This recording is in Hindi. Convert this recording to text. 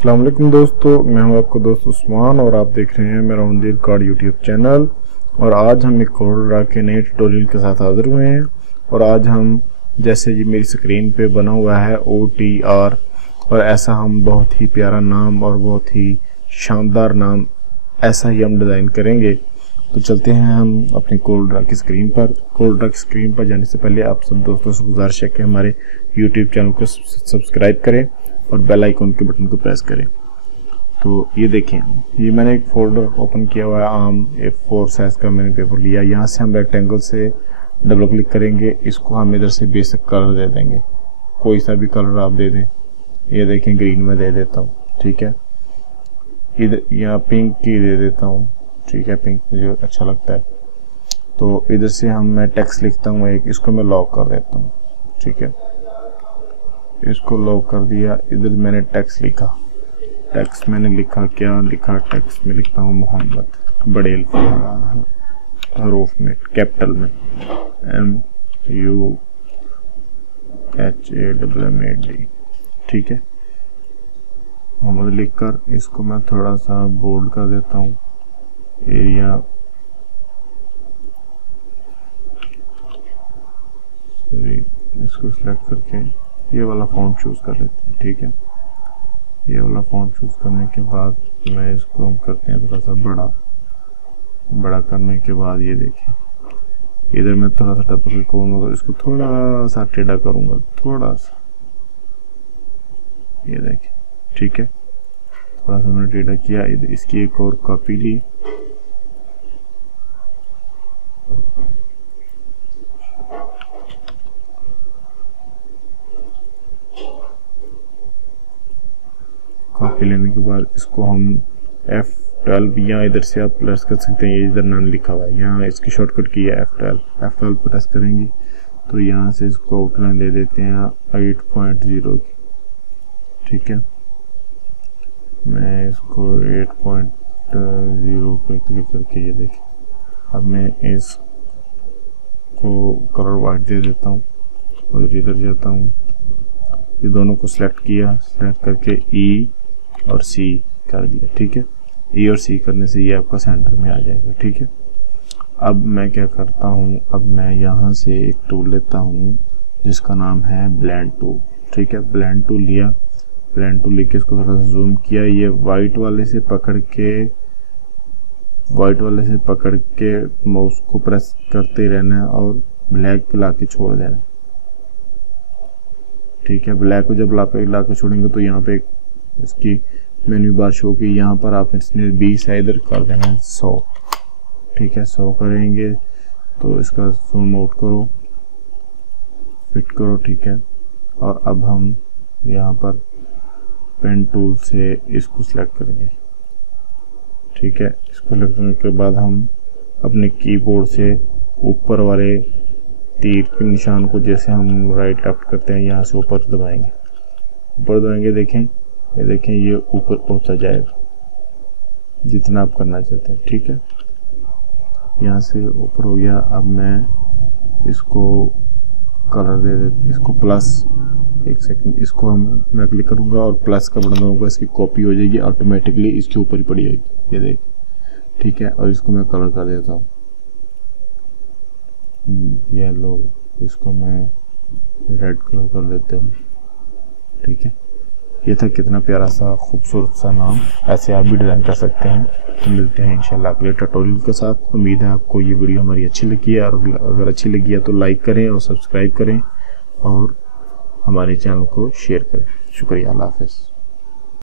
अस्सलाम वालेकुम दोस्तों, मैं हूं आपका दोस्त उस्मान और आप देख रहे हैं मेरा उनदीर कार्ड यूट्यूब चैनल। और आज हम एक कोड के नए ट्यूटोरियल के साथ हाजिर हुए हैं। और आज हम जैसे जी मेरी स्क्रीन पे बना हुआ है OTR, और ऐसा हम बहुत ही प्यारा नाम और बहुत ही शानदार नाम ऐसा ही हम डिज़ाइन करेंगे। तो चलते हैं हम अपनी कोड की स्क्रीन पर। कोड की स्क्रीन पर जाने से पहले आप सब दोस्तों से गुजारिश है कि हमारे यूट्यूब चैनल को सब्सक्राइब करें और बेल आइकन के बटन को प्रेस करें। तो ये देखें, ये मैंने एक फोल्डर ओपन किया हुआ है। आम A4 साइज का मैंने पेपर लिया। यहाँ से हम रेक्टेंगल से डबल क्लिक करेंगे। इसको हम इधर से बेसिक कलर दे देंगे, कोई सा भी कलर आप दे दें। ये देखें, ग्रीन में दे देता हूँ, ठीक है। इधर यहाँ पिंक की दे देता हूँ, ठीक है, पिंक मुझे अच्छा लगता है। तो इधर से मैं टेक्स्ट लिखता हूँ एक, इसको मैं लॉक कर देता हूँ, ठीक है। इसको लॉक कर दिया। इधर मैंने टेक्स्ट लिखा। टेक्स्ट मैंने लिखा, क्या लिखा, टेक्स्ट में लिखता हूँ मोहम्मद, बड़े हरूफ में, कैपिटल में, MUHAMMAD, ठीक है। मोहम्मद लिखकर इसको मैं थोड़ा सा बोल्ड कर देता हूँ। एरिया इसको सिलेक्ट करके ये वाला फॉन्ट चूज कर लेते हैं, ठीक है। ये वाला फॉन्ट चूज करने के बाद मैं इसको हम करते हैं थोड़ा सा बड़ा करने के बाद ये देखें, इधर मैं थोड़ा सा डबल क्लिक करूंगा तो इसको थोड़ा सा टेढ़ा करूंगा, थोड़ा सा, ये देखें, ठीक है। थोड़ा सा मैंने टेढ़ा किया। इधर इसकी एक और कॉपी ली, कॉपी लेने के बाद इसको हम F12 या इधर से आप प्रेस कर सकते हैं। ये इधर नाम लिखा हुआ है, यहाँ इसकी शॉर्टकट की है F12 प्रेस करेंगे तो यहाँ से इसको आउटलाइन दे देते हैं 8.0 की, ठीक है। मैं इसको 8.0 पे क्लिक करके ये देखें, अब मैं इसको कलर वाइट दे देता हूँ और इधर जाता हूँ। ये दोनों को सिलेक्ट किया, सिलेक्ट करके E और C कर दिया, ठीक है। E और C करने से ये आपका सेंटर में आ जाएगा, ठीक है। अब मैं क्या करता हूँ, अब मैं यहाँ से एक टूल लेता हूँ जिसका नाम है ब्लेंड टूल, ठीक है। ब्लेंड टूल लिया, ब्लेंड टूल लेके इसको थोड़ा सा जूम किया। ये वाइट वाले से पकड़ के माउस को प्रेस करते रहना है और ब्लैक पे ला के छोड़ देना, ठीक है। ब्लैक को जब ला के छोड़ेंगे तो यहाँ पे इसकी मेन्यू बार शो की, यहाँ पर आप इसने 20 है, इधर कर देना है 100, ठीक है। 100 करेंगे तो इसका जूम आउट करो, फिट करो, ठीक है। और अब हम यहाँ पर पेन टूल से इसको सिलेक्ट करेंगे, ठीक है। इसको सिलेक्ट करने के बाद हम अपने कीबोर्ड से ऊपर वाले तीर के निशान को, जैसे हम राइट लेफ्ट करते हैं, यहाँ से ऊपर दबाएंगे, देखें, ये देखें, ये ऊपर होता जाएगा जितना आप करना चाहते हैं, ठीक है। यहाँ से ऊपर हो गया। अब मैं इसको कलर दे देते, इसको प्लस, एक सेकंड, इसको मैं क्लिक करूँगा और प्लस का बटन दबाऊंगा, इसकी कॉपी हो जाएगी ऑटोमेटिकली, इसके ऊपर ही पड़ी जाएगी, ये देख, ठीक है। और इसको मैं कलर कर देता हूँ येलो, इसको मैं रेड कलर कर देता हूँ, ठीक है। ये था कितना प्यारा सा खूबसूरत सा नाम, ऐसे आप भी डिज़ाइन कर सकते हैं। तो मिलते हैं इंशाल्लाह अगले ट्यूटोरियल के साथ। उम्मीद है आपको ये वीडियो हमारी अच्छी लगी है, और अगर अच्छी लगी है तो लाइक करें और सब्सक्राइब करें और हमारे चैनल को शेयर करें। शुक्रिया, अल्लाह हाफ़िज़।